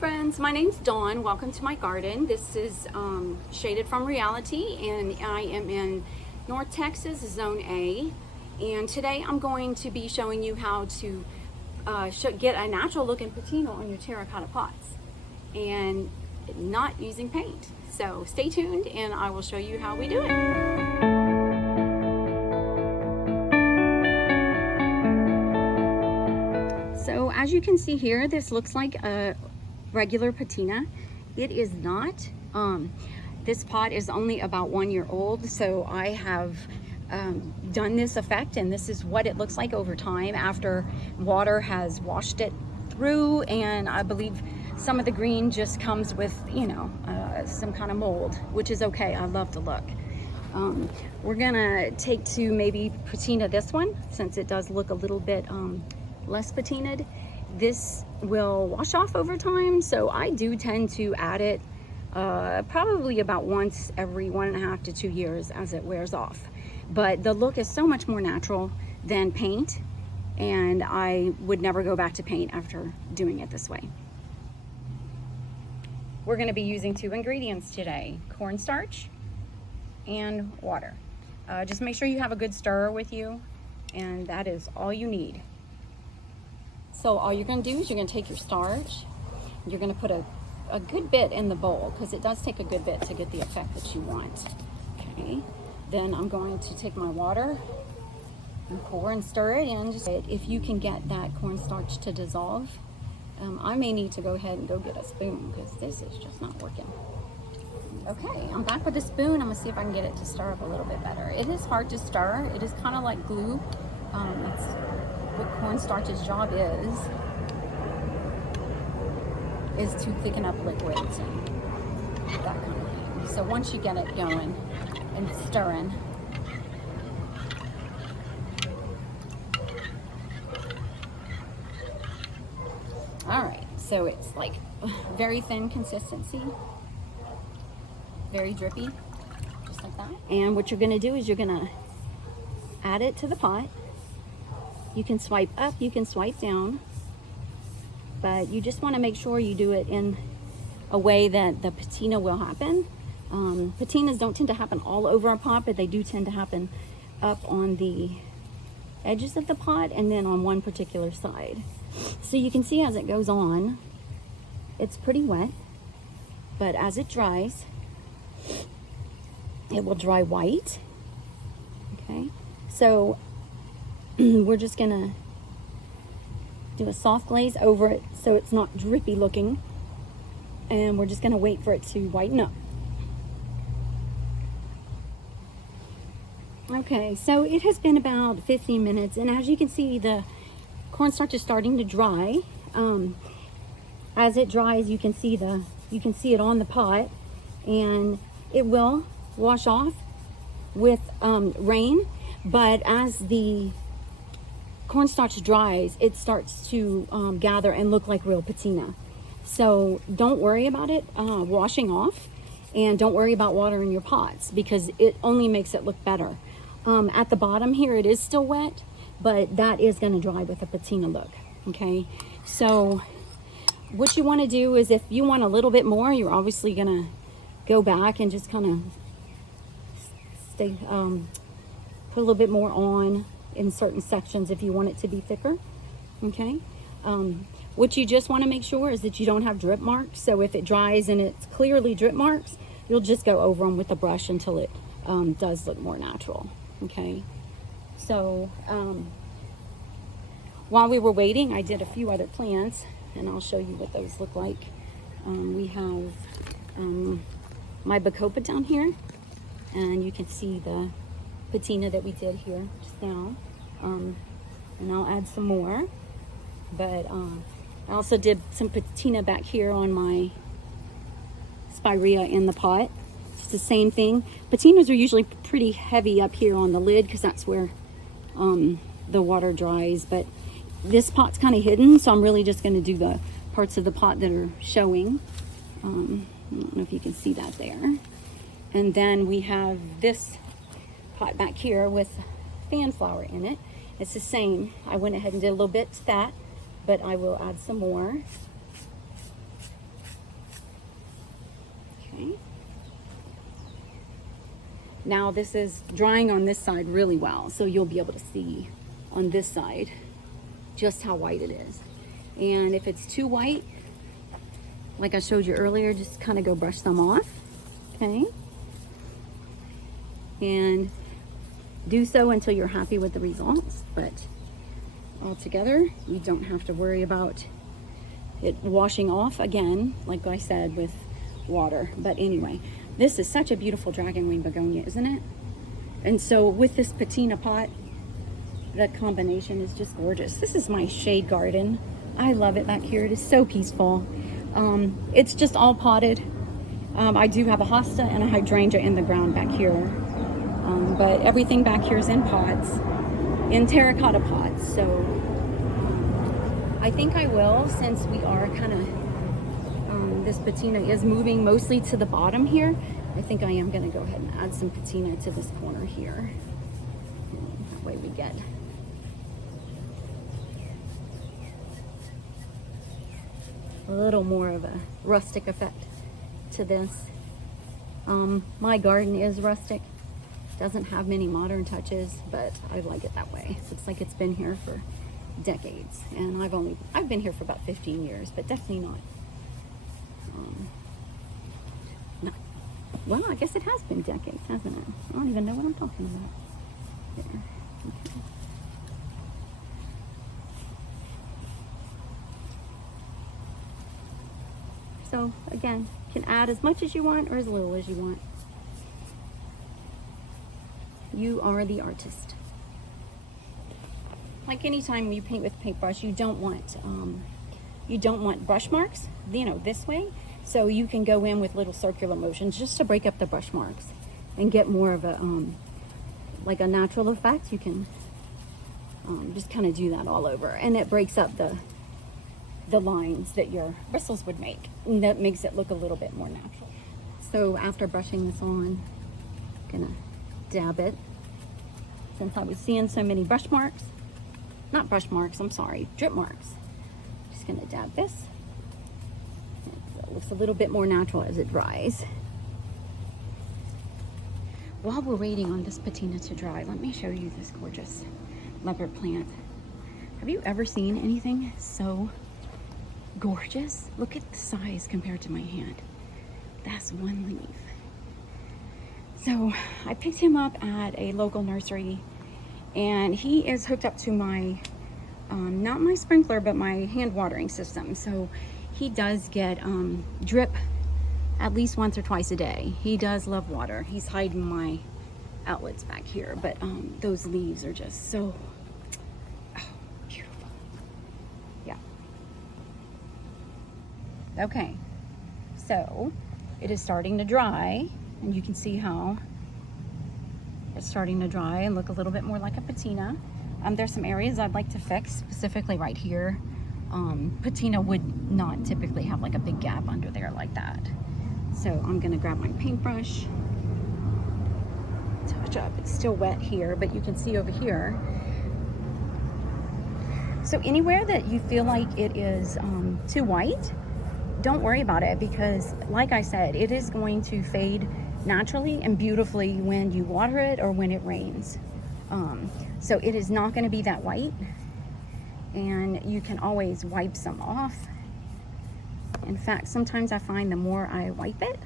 friends, my name's Dawn. Welcome to my garden. This is Shaded from Reality, and I am in North Texas, Zone A. And today I'm going to be showing you how to get a natural looking patina on your terracotta pots and not using paint. So stay tuned and I will show you how we do it. So as you can see here, this looks like a regular patina. It is not. This pot is only about 1 year old, so I have done this effect, and this is what it looks like over time after water has washed it through, and I believe some of the green just comes with, you know, some kind of mold, which is okay. I love the look. We're gonna take to maybe patina this one, since it does look a little bit less patinaed. This will wash off over time, so I do tend to add it probably about once every 1.5 to 2 years as it wears off. But the look is so much more natural than paint, and I would never go back to paint after doing it this way. We're going to be using 2 ingredients today: cornstarch and water. Just make sure you have a good stirrer with you, and that is all you need. So all you're going to do is you're going to take your starch, you're going to put a good bit in the bowl, because it does take a good bit to get the effect that you want. Okay, then I'm going to take my water and pour and stir it in. Just if you can get that cornstarch to dissolve. I may need to go ahead and go get a spoon, because this is just not working. Okay, I'm back with the spoon. I'm going to see if I can get it to stir up a little bit better. It is hard to stir. It is kind of like glue. That's what cornstarch's job is to thicken up liquids and that kind of thing. So once you get it going and stirring, all right, so it's like very thin consistency, very drippy, just like that. And what you're gonna do is you're gonna add it to the pot. You can swipe up, you can swipe down, but you just want to make sure you do it in a way that the patina will happen. Patinas don't tend to happen all over a pot, but they do tend to happen up on the edges of the pot and then on one particular side. So you can see as it goes on, it's pretty wet, but as it dries, it will dry white. Okay, so we're just gonna do a soft glaze over it so it's not drippy looking, and we're just gonna wait for it to whiten up. Okay, so it has been about 15 minutes, and as you can see, the cornstarch is starting to dry. As it dries, you can see it on the pot, and it will wash off with rain. But as the cornstarch dries, it starts to gather and look like real patina. So don't worry about it washing off, and don't worry about water in your pots, because it only makes it look better. At the bottom here, it is still wet, but that is going to dry with a patina look. Okay, so what you want to do is, if you want a little bit more, you're obviously going to go back and just kind of put a little bit more on in certain sections if you want it to be thicker. Okay, what you just want to make sure is that you don't have drip marks. So if it dries and it's clearly drip marks, you'll just go over them with a brush until it does look more natural. Okay, so while we were waiting, I did a few other plants, and I'll show you what those look like. We have my bacopa down here, and you can see the patina that we did here just now, and I'll add some more. But I also did some patina back here on my spirea in the pot. It's the same thing. Patinas are usually pretty heavy up here on the lid, because that's where the water dries, but this pot's kind of hidden, so I'm really just going to do the parts of the pot that are showing. I don't know if you can see that there. And then we have this pot back here with fan flower in it. It's the same. I went ahead and did a little bit to that, but I will add some more. Okay. Now this is drying on this side really well, so you'll be able to see on this side just how white it is. And if it's too white, like I showed you earlier, just kind of go brush some off, okay? And do so until you're happy with the results, but altogether, you don't have to worry about it washing off again, like I said, with water. But anyway, this is such a beautiful dragon wing begonia, isn't it? And so with this patina pot, the combination is just gorgeous. This is my shade garden. I love it back here. It is so peaceful. It's just all potted. I do have a hosta and a hydrangea in the ground back here. But everything back here is in pots, in terracotta pots. So I think I will, since we are kind of, this patina is moving mostly to the bottom here. I think I am going to go ahead and add some patina to this corner here. And that way we get a little more of a rustic effect to this. My garden is rustic. Doesn't have many modern touches, but I like it that way. Looks like it's been here for decades, and I've been here for about 15 years, but definitely not. Well, I guess it has been decades, hasn't it? I don't even know what I'm talking about. There. Okay. So again, you can add as much as you want or as little as you want. You are the artist. Like anytime you paint with paintbrush, you don't want brush marks, this way. So you can go in with little circular motions just to break up the brush marks and get more of a like a natural effect. You can just kind of do that all over, and it breaks up the lines that your bristles would make, and that makes it look a little bit more natural. So after brushing this on, I'm gonna dab it, since I was seeing so many drip marks. Just gonna dab this. It looks a little bit more natural as it dries. While we're waiting on this patina to dry, let me show you this gorgeous leopard plant. Have you ever seen anything so gorgeous? Look at the size compared to my hand. That's one leaf. So I picked him up at a local nursery, and he is hooked up to my, not my sprinkler, but my hand watering system. So he does get drip at least once or twice a day. He does love water. He's hiding my outlets back here, but those leaves are just so beautiful. Yeah. Okay, so it is starting to dry, and you can see how it's starting to dry and look a little bit more like a patina. There's some areas I'd like to fix, specifically right here. Patina would not typically have like a big gap under there like that. So I'm gonna grab my paintbrush, touch up. It's still wet here, but you can see over here. So anywhere that you feel like it is too white, don't worry about it, because like I said, it is going to fade naturally and beautifully when you water it or when it rains. So it is not going to be that white, and you can always wipe some off. In fact, sometimes I find the more I wipe it,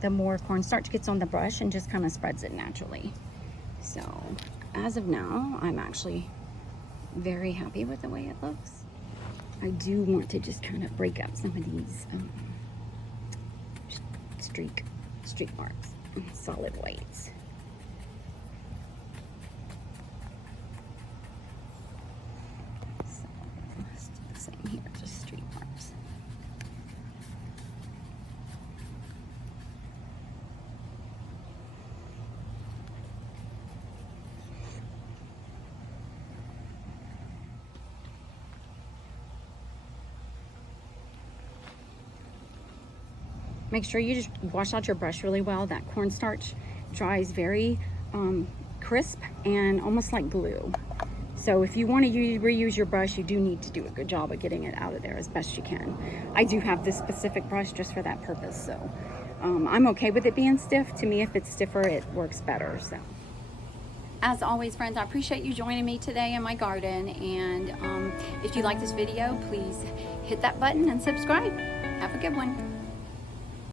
the more cornstarch gets on the brush and just kind of spreads it naturally. So as of now, I'm actually very happy with the way it looks. I do want to just kind of break up some of these streak marks, solid whites. So let's do the same here, just streak marks. Make sure you just wash out your brush really well. That cornstarch dries very crisp and almost like glue. So if you want to reuse your brush, you do need to do a good job of getting it out of there as best you can. I do have this specific brush just for that purpose, so I'm okay with it being stiff. To me, if it's stiffer, it works better. So, as always, friends, I appreciate you joining me today in my garden. And if you like this video, please hit that button and subscribe. Have a good one.